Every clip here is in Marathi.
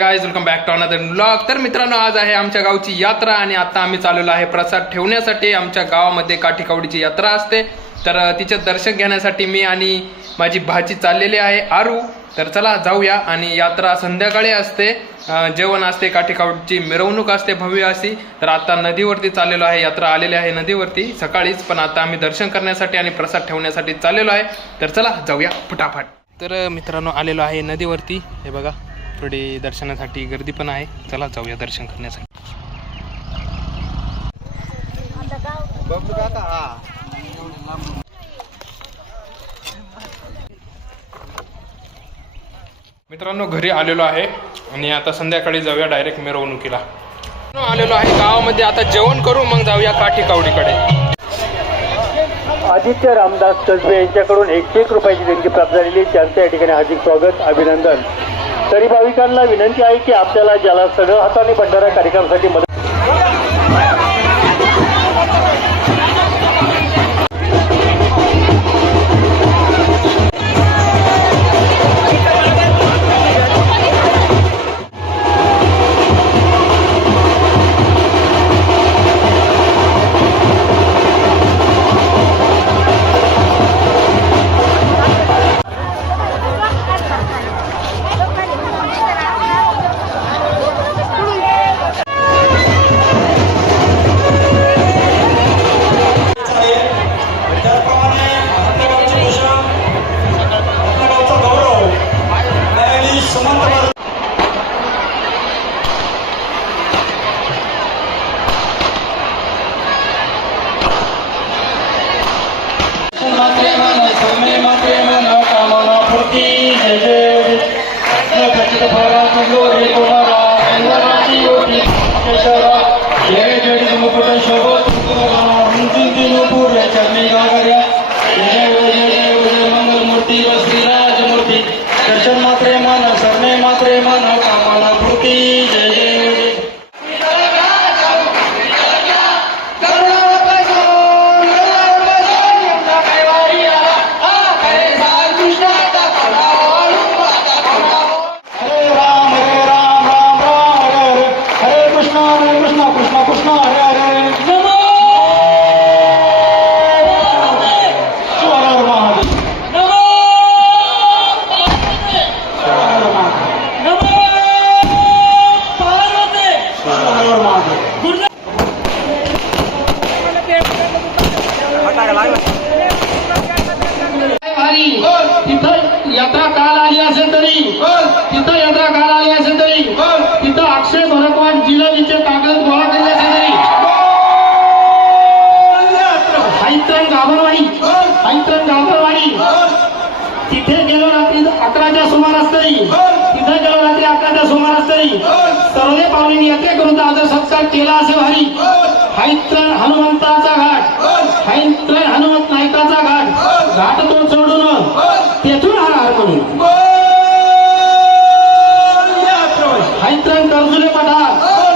Guys welcome back to another blog तर मित्रांनो आज आहे आमच्या गावची यात्रा आणि आता आम्ही चाललेलो आहे प्रसाद ठेवण्यासाठी. आमच्या गावामध्ये काठीकावडीची यात्रा असते. तर तिचे तिचं दर्शन घेण्यासाठी मी आणि माझी भाची चाललेली आहे आरू. तर चला जाऊया आणि यात्रा संध्याकाळी असते. जेवण असते काठीकावडीची मिरवणूक असते भव्य अशी. तर आता नदीवरती चाललेलो आहे यात्रा आलेली आहे नदीवरती सकाळीच. पण आता आम्ही दर्शन करण्यासाठी आणि प्रसाद ठेवण्यासाठी चाललेलो आहे. तर चला जाऊया फटाफट. तर मित्रांनो आलेलो आहे नदीवरती. हे बघा. थोडे दर्शनासाठी गर्दी पण आहे. चला जाऊया दर्शन करण्यासाठी. मित्रांनो घरी आलेलो आहे आणि आता संध्याकाळी जाऊया डायरेक्ट मिरवणुकीला. आलेलो आहे गावामध्ये. आता जेवण करू मग जाऊया काठी कावडीकडे आदित्य रामदास कसबे यांच्याकडून एकशे एक रुपयाची देणगी प्राप्त झालेली त्यांचं या ठिकाणी हार्दिक स्वागत अभिनंदन. तरी भाविकांना विनंती आहे की आपल्याला ज्याला सगळं हाताने भंडारा कार्यक्रमासाठी मदत Mate, Mate, Mate, Mate, तिथं यात्रा काल आली असेल तरी. तिथं यात्रा काल आली असेल तरी. तिथं अक्षय भरतवाड जिल्ह्याचे कागद गोळा केले असेल तरी. हैत्रन गाभरवाडी. हैत्रन गाभरवाडी. तिथे गेलो रात्री अकराच्या सुमारास तरी. तिथे गेलो रात्री अकराच्या सुमारास तरी. सर्वे पाहुणे यात्रेकरून आदर सत्कार केला असे भारी. हैत्रन हनुमंताचा घाट. हैत्रन हनुमंत नायकाचा घाट. घाट तो सोडून तेथून हार हार म्हणून. हैत्रन कर्जुले पठार.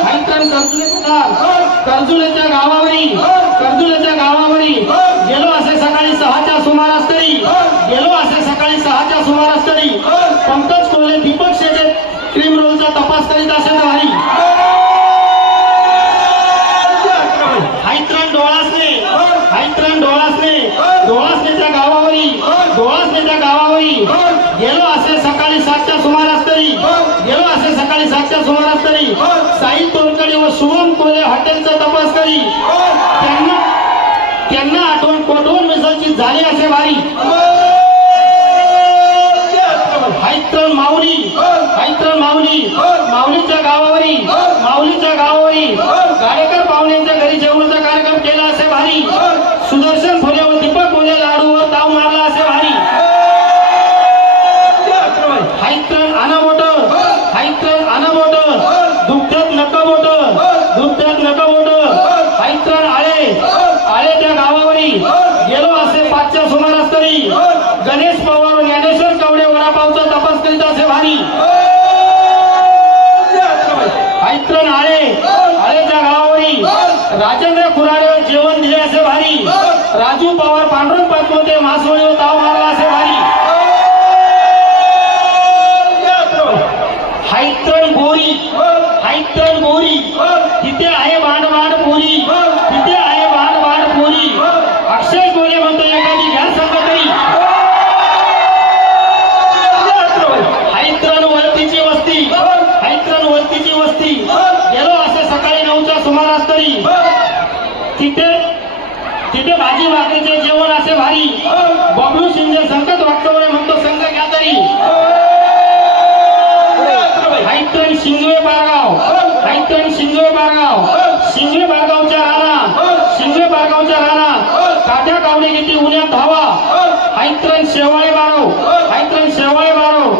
हैत्रन कर्जुले पठार. कर्जुलेच्या गावावरी. कर्जुलेच्या गावावरी. गेलो असे सकाळी सहाच्या सुमारास तरी. गेलो असे सकाळी सहाच्या सुमारास तरी. पंकज कोल्हे दीपक शेटे क्रीम रोलचा तपास करीत असेल तर भारी हैत्रन डोळासने हैत्रन डोळासने डोळासनेच्या गावावरी डोळासनेच्या गावावरी गेलो असे सकाळी सातच्या सुमारास तरी गेलो असे तपास होणार तरी साई तोडकडे व सुमन कोले हॉटेलचा तपास करी. त्यांना त्यांना आठवण कोटवण मिसळची झाली असे भारी हैत्रन माऊली हैत्रन माऊली माऊलीच्या गावावरी माऊलीच्या गावावरी गाडे विठ्ठल आळे आळेच्या गावावरी. राजेंद्र खुराडे जेवण दिले असे भारी. राजू पवार पांडुरंग पाचपोते मासोळी ताव मारला असे भारी. हायतन गोरी हायतन गोरी. तिथे आहे मांड मांड गोरी. तिथे भाजी भाकरीचे जेवण असे भारी. बबलू शिंदे संकट वाटतो म्हणतो संघ घ्या तरी. ऐकतोय शिंगवे बारगाव. ऐकतोय शिंगवे बारगाव. शिंगवे बारगावच्या राणा. शिंगवे बारगावच्या राणा. तात्या कावडे किती उन्हात धावा. ऐकतोय शेवाळे बारव ऐकतोय शेवाळे बारव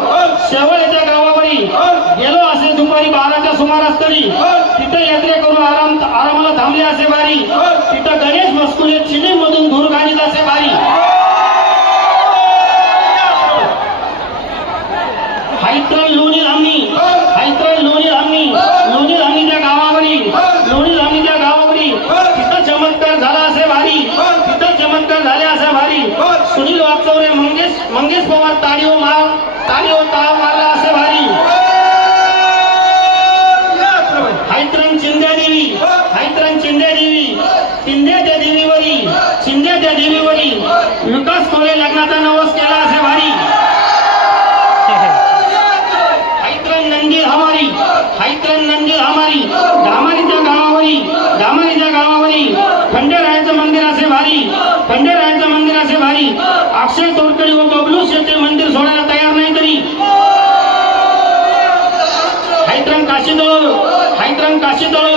शेवाळेच्या गावावरी गेलो असे दुपारी बाराच्या सुमारास तरी. तिथे यात्रे करून आराम आरामाला थांबले असे भारी तिथं गणेश मस्कुले चिनी मधून धूर घालीत असे भारी हैत्रण लोणी आम्ही. हैत्रण लोणी आम्ही. लोणी आम्ही त्या गावावरी लोणी आम्ही त्या गावावरी तिथं चमत्कार झाला असे भारी तिथं चमत्कार झाले असे भारी सुनील वाचवरे मंगेश मंगेश पवार ताडीओ मार ताडीओ ताळ मारला असे भारी हैत्रण चिंध्या देवी हैत्रण चिंध्या देवी चिंध्याच्या देवीवरी चिंध्याच्या देवीवरी विकास कोळे लग्नाचा नवस केला असे भारी हैत्रन नंदी हमारी हैत्रन नंदी हमारी धामारीच्या गावावरी धामारीच्या गावावरी खंडेरायाचं मंदिर असे भारी खंडेरायाचं मंदिर असे भारी अक्षय तोडकडी व बबलू शेट्टे मंदिर सोडायला तयार नाही तरी हैत्रन काशी तळ हैत्रन काशी तळ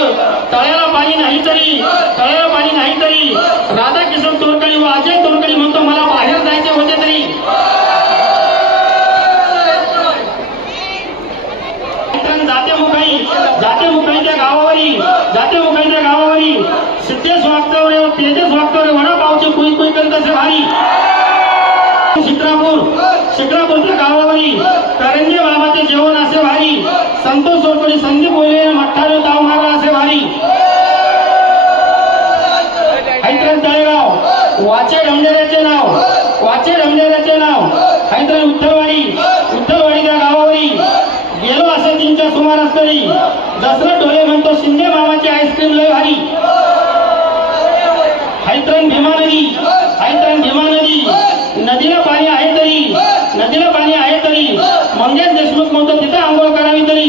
तळ्याला पाणी नाही तरी तळ्याला पाणी नाही तरी राधाकिशन तोडकडी व अजय तोडकडी म्हणतो मला बाहेर जायचे होते तरी हैत्रन जाते मुखाई गावावरी जाते मुखाईच्या गावावरी. सिद्धेश वागतावरे व तेजस वागतावरे वडापावची कुई कुई करत असे भारी. शिक्रापूर शिक्रापूरच्या गावावरी. करंजे बाबाचे जेवण असे भारी. संतोष सोडकडी संदीप बोले मठ्ठारे ताव मारला असे भारी. हैदराबाद तळेगाव वाचे ढमढेऱ्याचे नाव वाचे ढमढेऱ्याचे नाव. हैदराबाद विठ्ठलवाडी विठ्ठलवाडीच्या असं तीनच्या दसरा डोळे म्हणतो शिंदे मामाची आईस्क्रीम लय भारी. हैत्रण भीमा नदी हैत्रण भीमा नदी नदीला पाणी आहे तरी नदीला पाणी आहे तरी मंगेश देशमुख म्हणतो तिथे आंघोळ करावी तरी.